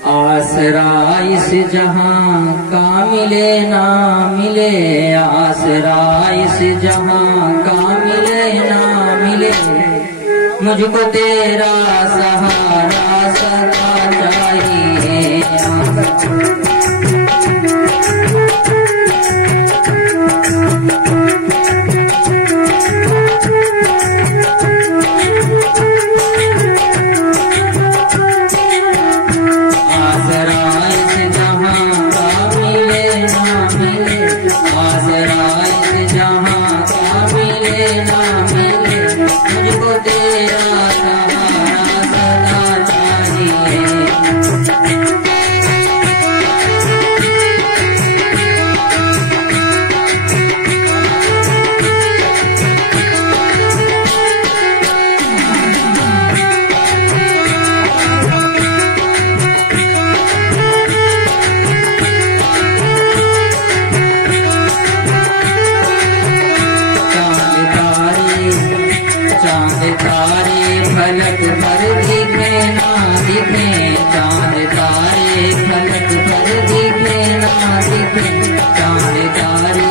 आसरा इस जहां का मिले ना मिले, आसरा इस जहां का मिले ना मिले, मुझको तेरा सहारा सदा चाहिए। फलक पर दिखे ना दिखे, चांद तारे फलक पर दिखे ना दिखे, चांद तारे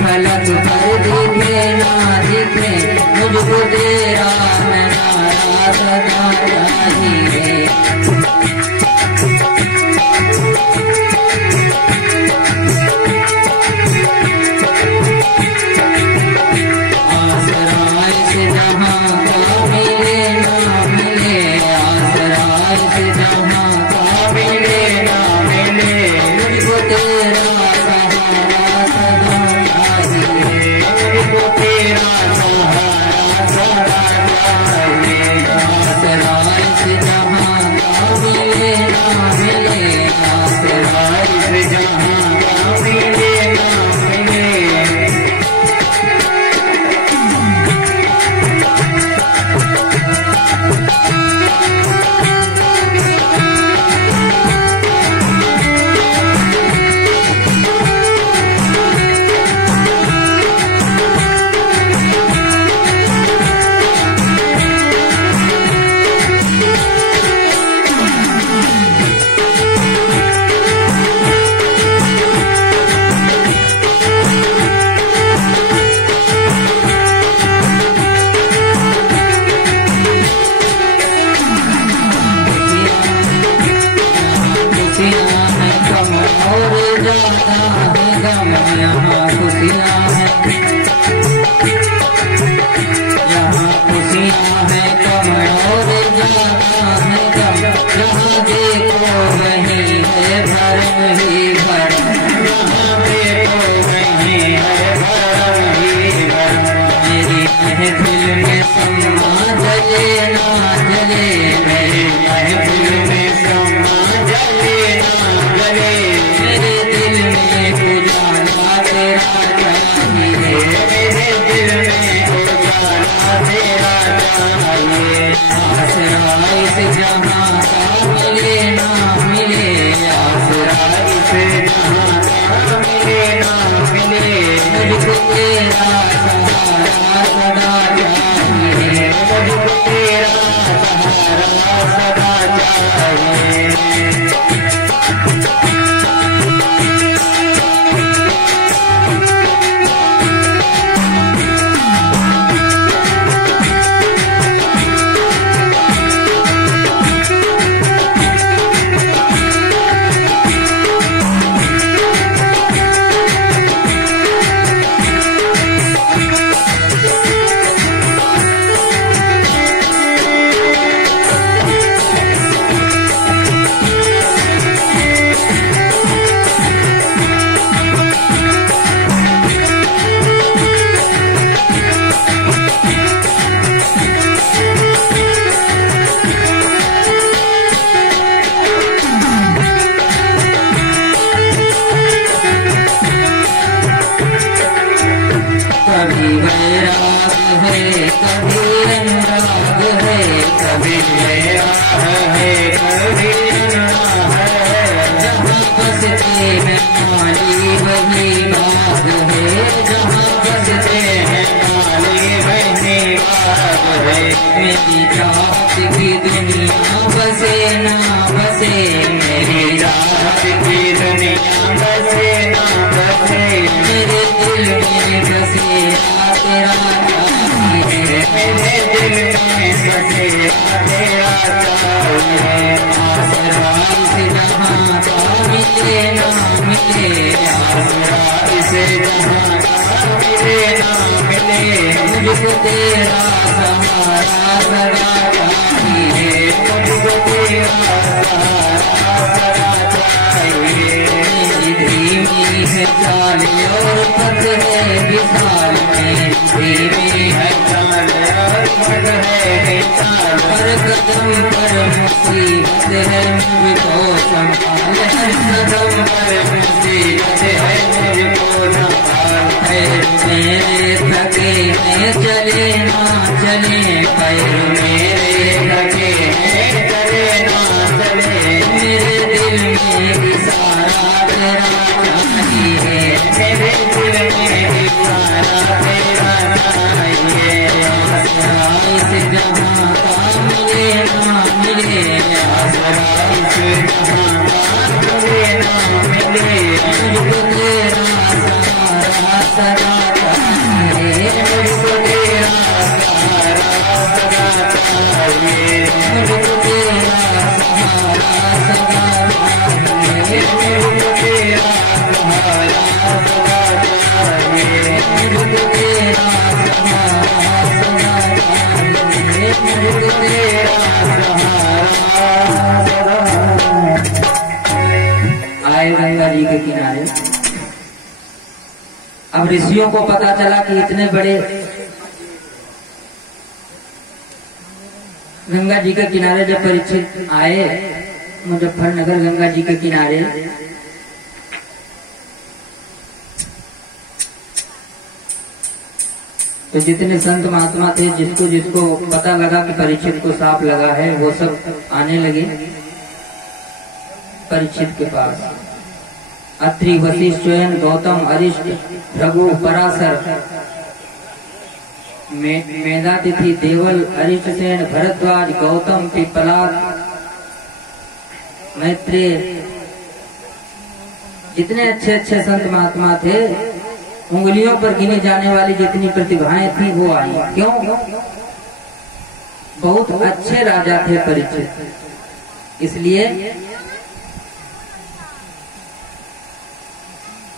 फलक पर दिखे ना दिखे, मुझको तेरा नजारा सदा चाहिए। यहाँ खुशियाँ हैं, यहाँ खुशियाँ हैं कम और ज्यादा है कम, जहाँ देखो वहीं है भरम ही भरम, जहाँ देखो वहीं है भरम ही भरम। मेरी महफिल में सम्मा जले ना जले, मेरी महफिल में सम्मा जले ना जले, मेरे दिल में उजाला तेरा चाहिए, मेरे दिल में उजाला तेरा चाहिए। आसरा इस जहां का मिले ना मिले, आसरा इस जहां का मिले ना मिले, मुझको तेरा सहारा सदा चाहिए, मुझको तेरा सहारा सदा चाहिए। कभी वैराग है कभी अनुराग है, कभी वैराग है कभी अनुराग है, जहाँ बसते हैं माली वही बात है, जहाँ बसते हैं माली वही बसेरा तेरा चाहिए, मेरे दिल में बसेरा तेरा चाहिए। आसरा इस जहां का मिले ना मिले, आसरा इस जहां का मिले ना मिले, मुझको तेरा सहारा सदा चाहिए, मुझको तेरा सहारा चाहिए। धीमी है चाल और पथ है विशाल में, धीमी है चाल और पथ है विशाल, हर कदम पर मुसीबत है मुझको संभाल, हर कदम पर मुसीबत है मुझको संभाल। पैर मेरे थके हैं चले ना चले, पैर मेरे थके हैं चले ना चले, मेरे दिल में इशारा तेरा चाहिए, मेरे दिल में इशारा तेरा चाहिए। आसरा इस जहां का मिले ना मिले, आसरा इस जहां का मिले ना मिले, मुझको तेरा सहारा सदा चाहिए, मुझको तेरा सहारा सदा चाहिए, मुझको तेरा सहारा सदा चाहिए, मुझको तेरा सहारा सदा चाहिए, मुझको तेरा सहारा सदा चाहिए, मुझको तेरा सहारा सदा। आए गंगा जी के किनारे। अब ऋषियों को पता चला कि इतने बड़े गंगा जी के किनारे जब परीक्षित आए, मुजफ्फरनगर गंगा जी के किनारे, तो जितने संत महात्मा थे, जिसको जिसको पता लगा कि परीक्षित को सांप लगा है, वो सब आने लगे परीक्षित के पास। अत्रि, वशिष्ठ, स्वयं, गौतम, अरिष्ट, भृगु, पराशर, मेधातिथि, देवल, अरिष्टसेन, भरद्वाज, गौतम, पिपलाद, मैत्रेय, जितने अच्छे अच्छे संत महात्मा थे, उंगलियों पर गिने जाने वाली जितनी प्रतिभाएं थी वो आई। क्यों? बहुत अच्छे राजा थे परीक्षित। इसलिए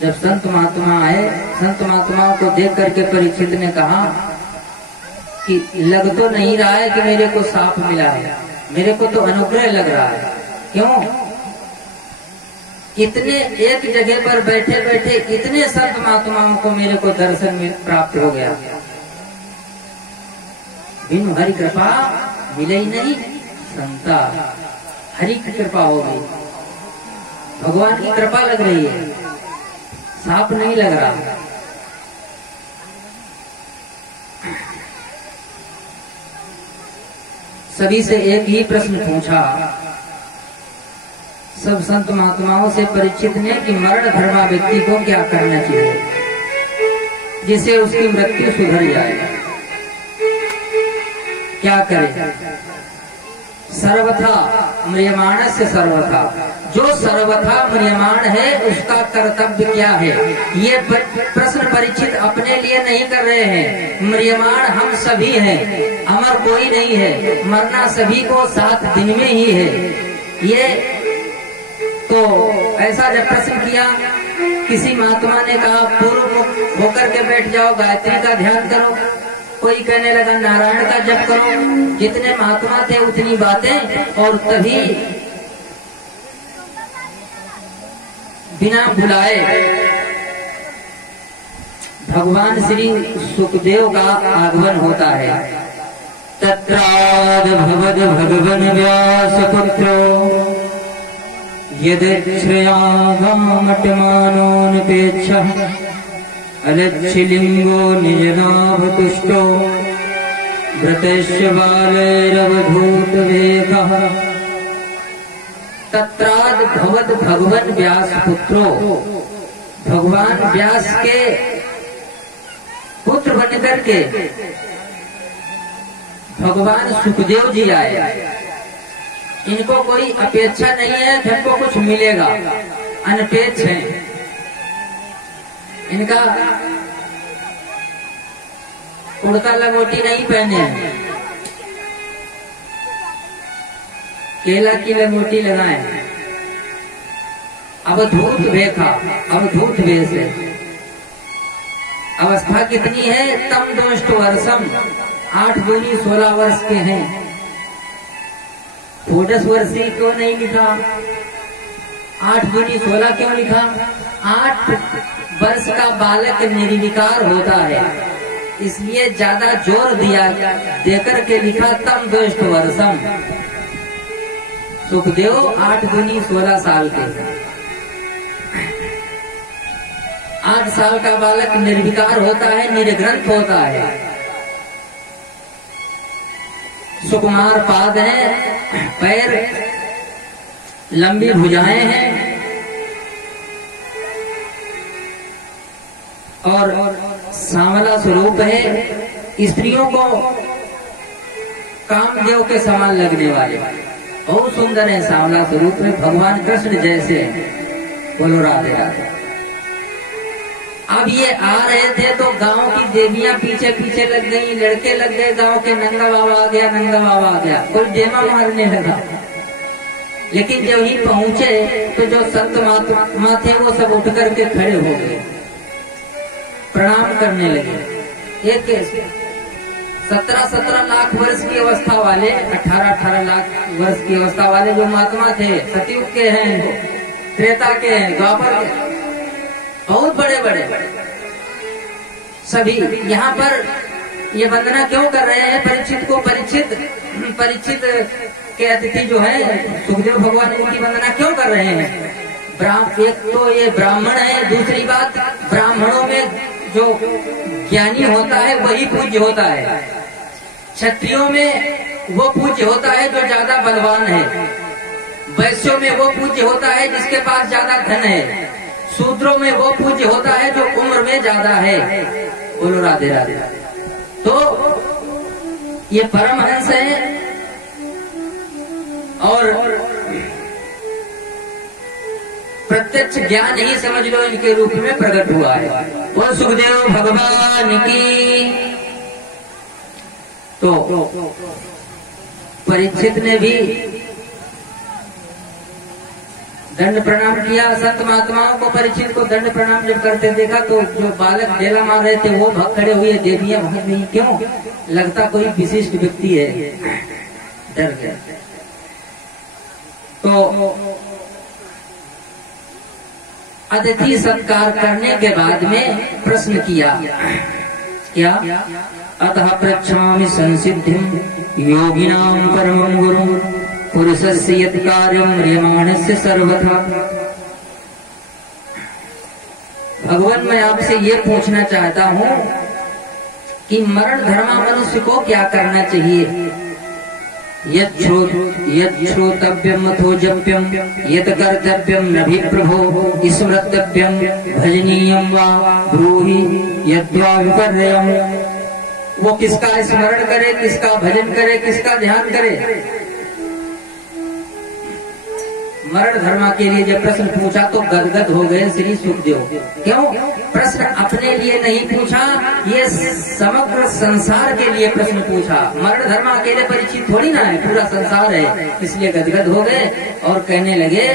जब संत महात्मा आए, संत महात्माओं को देख करके परीक्षित ने कहा कि लग तो नहीं रहा है कि मेरे को सांप मिला है, मेरे को तो अनुग्रह लग रहा है। क्यों? इतने एक जगह पर बैठे बैठे इतने संत महात्माओं को मेरे को दर्शन में प्राप्त हो गया, बिनु हरि कृपा मिले ही नहीं संता। हरि की कृपा हो गई, भगवान की कृपा लग रही है, सांप नहीं लग रहा। सभी से एक ही प्रश्न पूछा, सब संत महात्माओं से परीक्षित ने, कि मरण धर्मा व्यक्ति को क्या करना चाहिए जिससे उसकी मृत्यु सुधर जाए, क्या करे? सर्वथा म्रियमाण से सर्वथा, जो सर्वथा म्रियमाण है उसका कर्तव्य क्या है? ये प्रश्न परीक्षित अपने लिए नहीं कर रहे हैं। म्रियमाण हम सभी हैं, अमर कोई नहीं है, मरना सभी को 7 दिन में ही है। ये तो ऐसा जब प्रश्न किया, किसी महात्मा ने कहा पूर्व मुख होकर के बैठ जाओ, गायत्री का ध्यान करो, कोई कहने लगा नारायण का जप करो। जितने महात्मा थे उतनी बातें, और तभी बिना बुलाए भगवान श्री सुखदेव का आगमन होता है। तत्राद भवद भगवन व्यास पुत्रो यदश्रयागामटमानोऽनपेक्षः अलच्छिलिंगो निजनाभतुष्टो भृतस्य बालैरवधूतवेगः। तत्राद भवद भगवन व्यास पुत्रो, भगवान व्यास के पुत्र बनकर के भगवान सुखदेव जी आए। इनको कोई अपेक्षा नहीं है कि हमको कुछ मिलेगा, अनपेक्ष है। इनका कुर्ता लंगोटी नहीं पहने हैं, केला की लंगोटी लगाए। अवधूत वेखा, अवधूत वेश है। अवस्था कितनी है? तम दोष्ट वर्षम, 8 दूनी 16 वर्ष के हैं। 14 वर्षीय क्यों नहीं लिखा? 8 दूनी 16 क्यों लिखा? 8 वर्ष का बालक निर्विकार होता है, इसलिए ज्यादा जोर दिया देकर के लिखा तम दोष्ट वर्षम। सुखदेव 8 दूनी 16 साल के। 8 साल का बालक निर्विकार होता है, निर्ग्रंथ होता है। सुकुमार पाद है, पैर लंबी भुजाएं हैं और सांवला स्वरूप है। स्त्रियों को कामदेव के समान लगने वाले, बहुत सुंदर है। सांवला स्वरूप में भगवान कृष्ण जैसे। बोलो राधे राधे। अब ये आ रहे थे तो गांव की देवियां पीछे पीछे लग गई, लड़के लग गए गांव के। नंगा बाबा आ गया, नंगा बाबा आ गया, कोई डेमा मारने लगा। लेकिन जब ही पहुंचे तो जो संत महात्मा थे वो सब उठ करके खड़े हो गए, प्रणाम करने लगे। एक 17-17 लाख वर्ष की अवस्था वाले, 18-18 लाख वर्ष की अवस्था वाले जो महात्मा थे, सतयुग के हैं, त्रेता के हैं, द्वापर के, बहुत बड़े बड़े सभी यहाँ पर ये वंदना क्यों कर रहे हैं? परीक्षित को परीक्षित के अतिथि जो है सुखदेव भगवान उनकी वंदना क्यों कर रहे हैं? एक तो ये ब्राह्मण है, दूसरी बात ब्राह्मणों में जो ज्ञानी होता है वही पूज्य होता है। क्षत्रियों में वो पूज्य होता है जो ज्यादा बलवान है, वैश्यों में वो पूज्य होता है जिसके पास ज्यादा धन है, शूद्रों में वो पूज्य होता है जो उम्र में ज्यादा है। बोलो राधे राधे। तो ये परमहंस है और प्रत्यक्ष ज्ञान ही समझ लो इनके रूप में प्रकट हुआ है। वो सुखदेव भगवान की। तो परीक्षित ने भी दंड प्रणाम किया। संत महात्माओं को परीक्षित को दंड प्रणाम जब करते देखा तो जो बालक डेला मार रहे थे वो भाग खड़े हुए। देवियां भाग नहीं, क्यों? लगता कोई विशिष्ट व्यक्ति है, डर गए। तो अतिथि सत्कार करने के बाद में प्रश्न किया, क्या? अतः पृच्छामि संसिद्धिं योगिनां परमं गुरुं पुरुषस्य यत् कार्यं म्रियमाणस्य सर्वथा। भगवान, मैं आपसे ये पूछना चाहता हूँ कि मरण धर्मा मनुष्य को क्या करना चाहिए? यत् श्रोतव्यम अथो जप्यम यत् कर्तव्यम नभि प्रभो स्मृतव्यम भजनीयम वा ब्रूहि यद्वा विपर्ययम्। वो किसका स्मरण करे, किसका भजन करे, किसका ध्यान करे? मरण धर्मा के लिए जब प्रश्न पूछा तो गदगद हो गए श्री सुखदेव। क्यों? प्रश्न अपने लिए नहीं पूछा, ये समग्र संसार के लिए प्रश्न पूछा। मरण धर्मा के लिए परीक्षित थोड़ी ना है, पूरा संसार है, इसलिए गदगद हो गए और कहने लगे,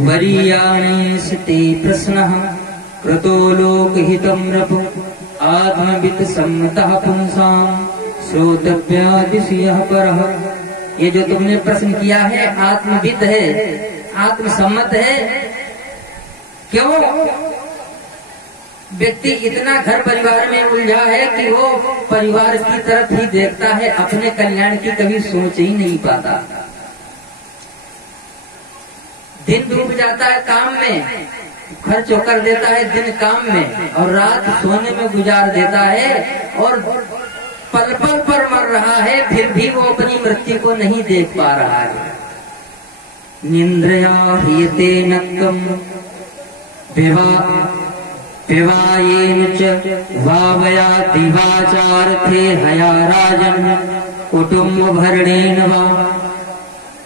वरीयाणि स्ते प्रश्नः कृतो लोकहितं नृप आत्मवित् सम्मतः पुंसां श्रोतव्यादिशयः परः। ये जो तुमने प्रश्न किया है आत्मविद है, आत्मसम्मत है। क्यों? व्यक्ति इतना घर परिवार में उलझा है कि वो परिवार की तरफ ही देखता है, अपने कल्याण की कभी सोच ही नहीं पाता। दिन डूब जाता है काम में, खर्च कर देता है दिन काम में और रात सोने में गुजार देता है और पल पल पर मर रहा है, फिर भी वो अपनी मृत्यु को नहीं देख पा रहा है। निंद्रया ह्रियते नक्कम विवायेन च वावया दिवाचार्थे हया राजन कुटुंब भरणेन वा।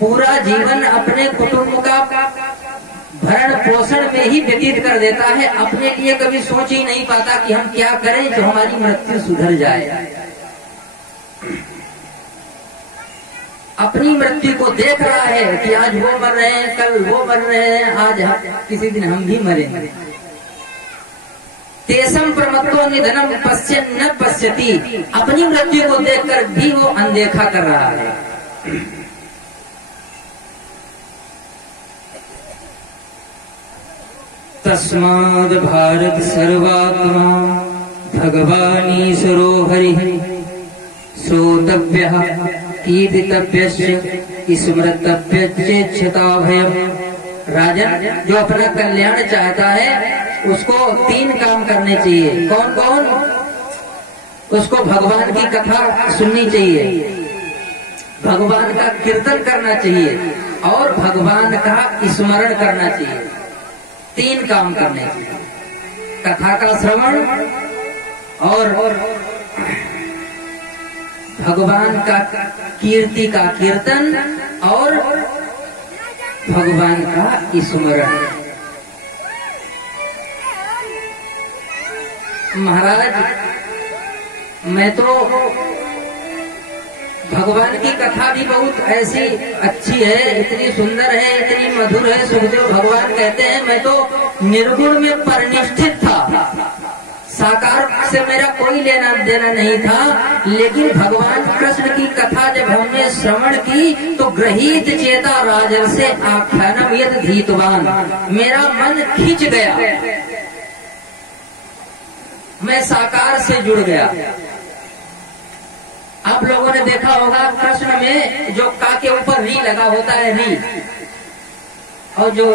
पूरा जीवन अपने कुटुंब का भरण पोषण में ही व्यतीत कर देता है, अपने लिए कभी सोच ही नहीं पाता कि हम क्या करें जो हमारी मृत्यु सुधर जाए। अपनी मृत्यु को देख रहा है कि आज वो मर रहे हैं, कल वो मर रहे हैं, आज किसी दिन हम भी मरेंगे। तेसम प्रमत्तो निधनम पश्यन् न पश्यति, अपनी मृत्यु को देखकर भी वो अनदेखा कर रहा है। तस्माद् भारत सर्वात्मा भगवानीश्वरो हरिः श्रोतव्यः कीर्तितव्यश्च स्मृतव्यश्चेच्छता भयम्। राजन जो अपना कल्याण चाहता है उसको 3 काम करने चाहिए। कौन कौन? उसको भगवान की कथा सुननी चाहिए, भगवान का कीर्तन करना चाहिए और भगवान का स्मरण करना चाहिए। 3 काम करने चाहिए, कथा का श्रवण और भगवान का कीर्ति का कीर्तन और भगवान का स्मरण। महाराज मैं तो भगवान की कथा भी बहुत ऐसी अच्छी है, इतनी सुंदर है, इतनी मधुर है। सुखदेव भगवान कहते हैं मैं तो निर्गुण में परिनिष्ठित था, साकार से मेरा कोई लेना देना नहीं था, लेकिन भगवान कृष्ण की कथा जब हमने श्रवण की तो गृहीत चेता राजर्षे आख्यानम यद धीतवान, मेरा मन खिंच गया, मैं साकार से जुड़ गया। आप लोगों ने देखा होगा कृष्ण में जो का के ऊपर री लगा होता है, री, और जो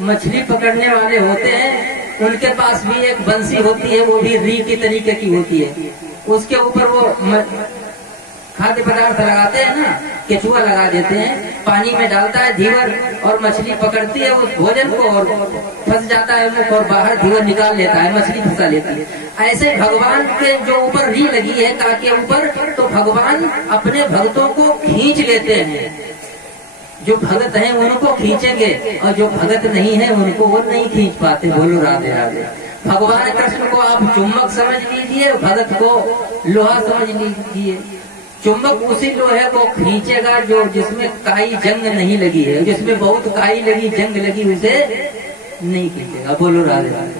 मछली पकड़ने वाले होते हैं उनके पास भी एक बंसी होती है, वो भी री की तरीके की होती है। उसके ऊपर वो खाद्य पदार्थ लगाते हैं ना, केचुआ लगा देते हैं, पानी में डालता है धीवर और मछली पकड़ती है उस भोजन को और फंस जाता है मुख और बाहर धीवर निकाल लेता है, मछली फंसा लेती है। ऐसे भगवान के जो ऊपर री लगी है का के ऊपर, तो भगवान अपने भक्तों को खींच लेते हैं। जो भगत हैं उनको खींचेंगे और जो भगत नहीं है उनको वो नहीं खींच पाते। बोलो राधे राधे। भगवान कृष्ण को आप चुम्बक समझ लीजिए, भगत को लोहा समझ लीजिए। चुंबक उसी लोहे को खींचेगा जो जिसमें काई जंग नहीं लगी है, जिसमें बहुत काई लगी जंग लगी उसे नहीं खींचेगा। बोलो राधे राधे।